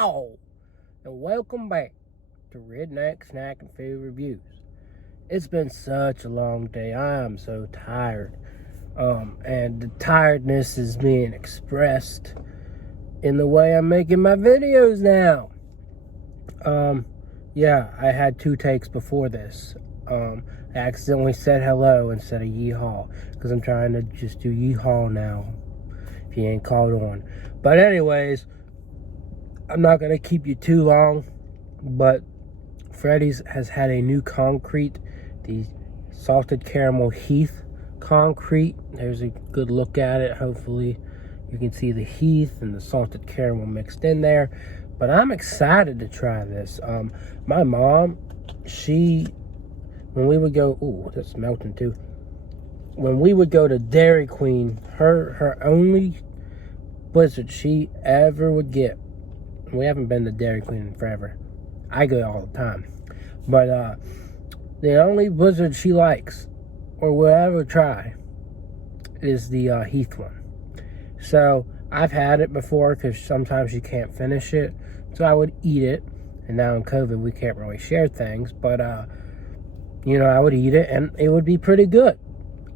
Yow! And welcome back to Redneck Snack and Food Reviews. It's been such a long day. I am so tired. And the tiredness is being expressed in the way I'm making my videos now. Yeah, I had 2 takes before this. I accidentally said hello instead of yeehaw, because I'm trying to just do yeehaw now, if you ain't caught on. But anyways, I'm not going to keep you too long, but Freddy's has had a new concrete, the salted caramel Heath concrete. There's a good look at it. Hopefully you can see the Heath and the salted caramel mixed in there. But I'm excited to try this. My mom, when we would go, ooh, that's melting too. When we would go to Dairy Queen, her only blizzard she ever would get. We haven't been to Dairy Queen in forever. I go all the time. But the only blizzard she likes, or will ever try, is the Heath one. So I've had it before because sometimes you can't finish it. So I would eat it. And now in COVID, we can't really share things. But, I would eat it and it would be pretty good.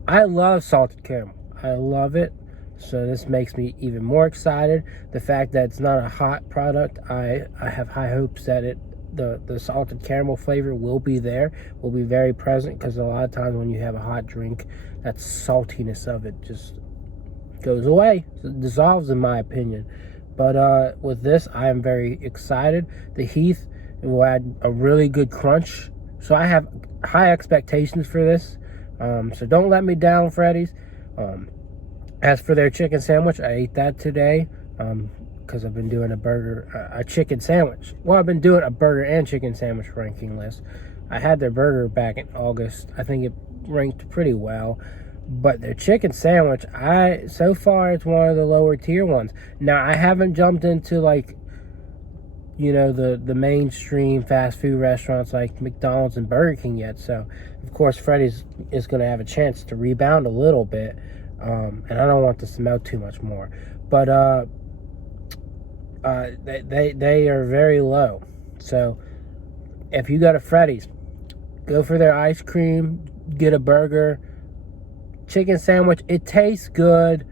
I love salted caramel. I love it. So this makes me even more excited. The fact that it's not a hot product, I have high hopes that the salted caramel flavor will be there, will be very present, because a lot of times when you have a hot drink, that saltiness of it just goes away. It dissolves, in my opinion. But with this, I am very excited. The Heath will add a really good crunch. So I have high expectations for this. So don't let me down, Freddy's. As for their chicken sandwich, I ate that today because I've been doing a chicken sandwich. Well, I've been doing a burger and chicken sandwich ranking list. I had their burger back in August. I think it ranked pretty well. But their chicken sandwich, so far it's one of the lower tier ones. Now, I haven't jumped into the mainstream fast food restaurants like McDonald's and Burger King yet. So, of course, Freddy's is going to have a chance to rebound a little bit. And I don't want this to melt too much more. But they are very low. So if you go to Freddy's, go for their ice cream, get a burger, chicken sandwich. It tastes good,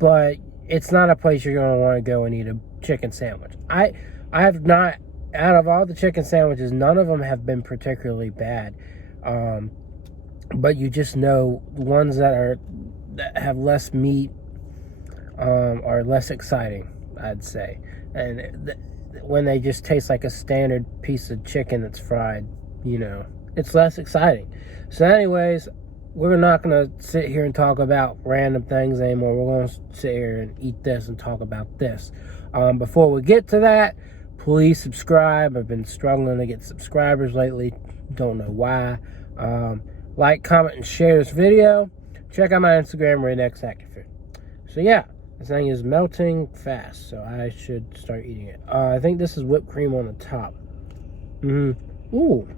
but it's not a place you're going to want to go and eat a chicken sandwich. I have not, out of all the chicken sandwiches, none of them have been particularly bad. But you just know ones that have less meat are less exciting, I'd say. And when they just taste like a standard piece of chicken that's fried, it's less exciting. So anyways, we're not going to sit here and talk about random things anymore. We're going to sit here and eat this and talk about this. Before we get to that, please subscribe. I've been struggling to get subscribers lately. Don't know why. Like, comment, and share this video. Check out my Instagram, Redneck Snack and Food. So yeah, this thing is melting fast, so I should start eating it. I think this is whipped cream on the top. Ooh,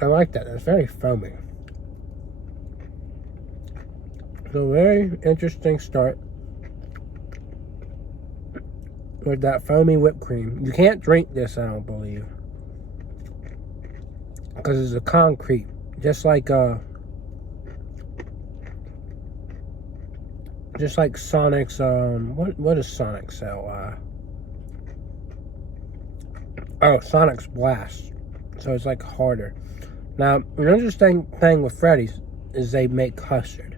I like that. That's very foamy. So very interesting start with that foamy whipped cream. You can't drink this, I don't believe, because it's a concrete. Just like Sonic's, what does Sonic sell? Sonic's Blast. So it's like harder. Now, an interesting thing with Freddy's is they make custard.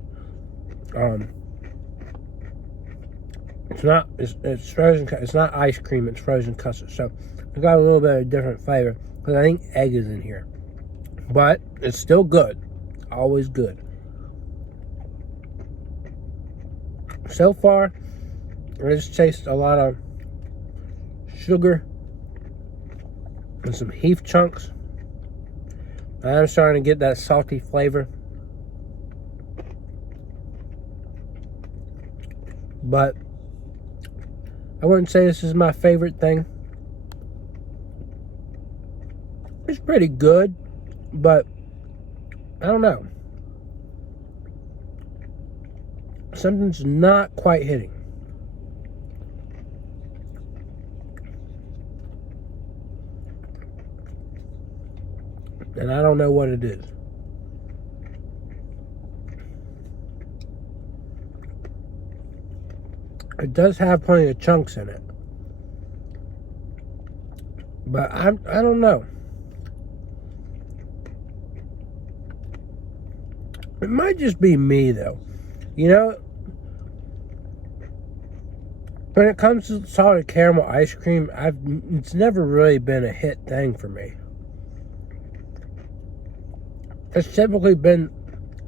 It's frozen. It's not ice cream. It's frozen custard. So it got a little bit of a different flavor because I think egg is in here. But it's still good. Always good. So far, I just taste a lot of sugar and some Heath chunks. I'm starting to get that salty flavor. But I wouldn't say this is my favorite thing. It's pretty good. But I don't know. Something's not quite hitting. And I don't know what it is. It does have plenty of chunks in it. But I don't know. It might just be me, though. You know, when it comes to salted caramel ice cream, it's never really been a hit thing for me. It's typically been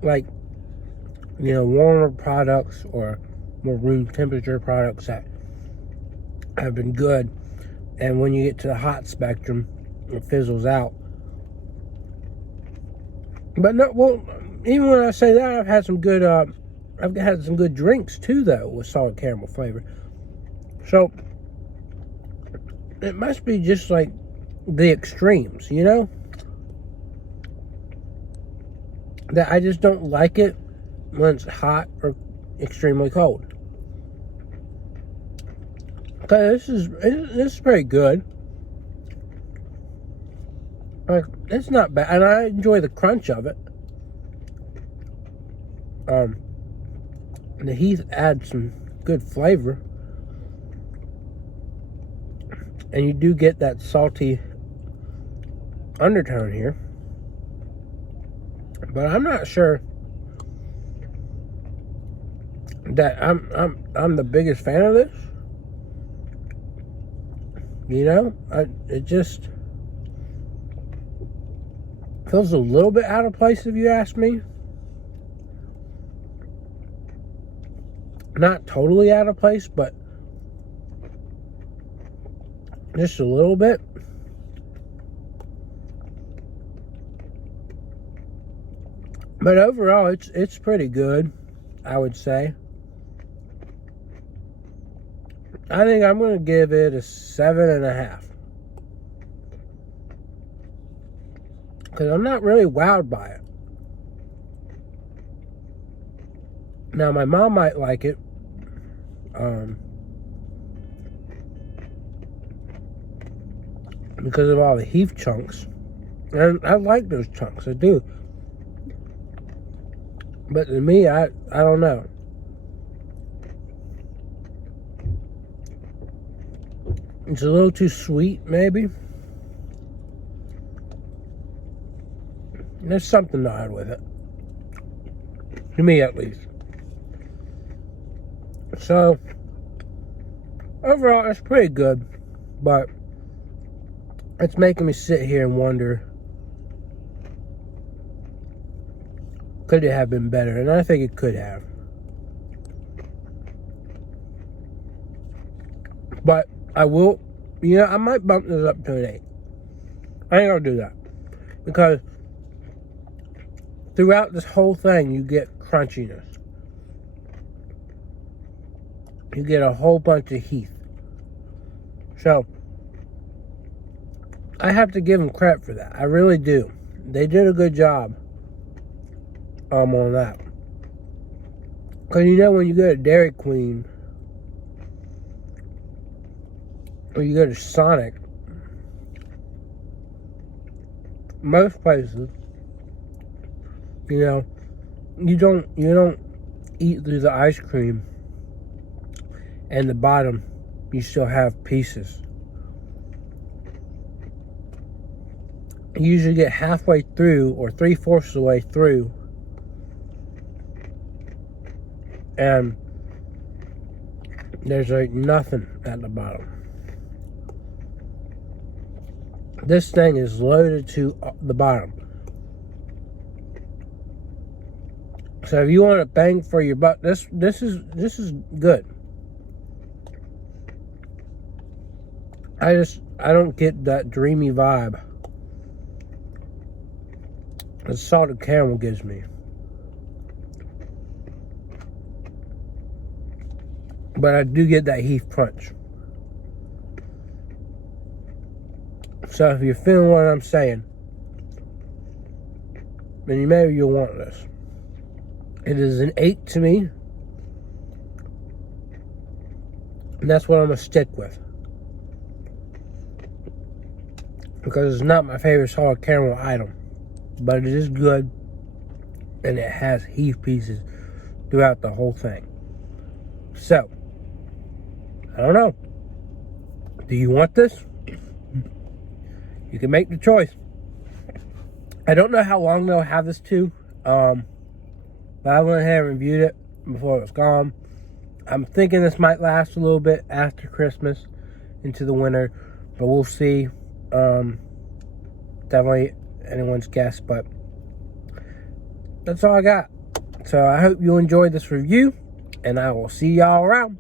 like, you know, warmer products or more room temperature products that have been good. And when you get to the hot spectrum, it fizzles out. But no, well, even when I say that, I've had some good drinks too, though, with salted caramel flavor. So it must be just like the extremes, you know? That I just don't like it when it's hot or extremely cold. Okay, this is pretty good. Like, it's not bad, and I enjoy the crunch of it. The Heath adds some good flavor, and you do get that salty undertone here. But I'm not sure that I'm the biggest fan of this. You know, it just feels a little bit out of place if you ask me. Not totally out of place, but just a little bit. But overall, it's pretty good, I would say. I think I'm going to give it a 7.5. Because I'm not really wowed by it. Now, my mom might like it. Because of all the Heath chunks. And I like those chunks, I do. But to me, I don't know. It's a little too sweet, maybe. There's something odd with it. To me, at least. So, overall, it's pretty good. But it's making me sit here and wonder, could it have been better? And I think it could have. But I will, you know, I might bump this up to an 8. I ain't gonna do that. Because throughout this whole thing, you get crunchiness. You get a whole bunch of Heath. So, I have to give them credit for that. I really do. They did a good job on that. Because you know, when you go to Dairy Queen or you go to Sonic, most places, you know, you don't eat through the ice cream and the bottom you still have pieces. You usually get halfway through or 3/4 of the way through, and there's like nothing at the bottom. This thing is loaded to the bottom. So if you want a bang for your buck, this is good. I don't get that dreamy vibe the salted caramel gives me. But I do get that Heath crunch. So if you're feeling what I'm saying, then maybe you'll want this. It is an 8 to me. And that's what I'm going to stick with. Because it's not my favorite salted caramel item. but it is good, and it has Heath pieces throughout the whole thing. So, I don't know. Do you want this? You can make the choice. I don't know how long they'll have this to, but I went ahead and reviewed it before it was gone. I'm thinking this might last a little bit after Christmas into the winter, but we'll see. Definitely anyone's guess, but that's all I got. So I hope you enjoyed this review, and I will see y'all around.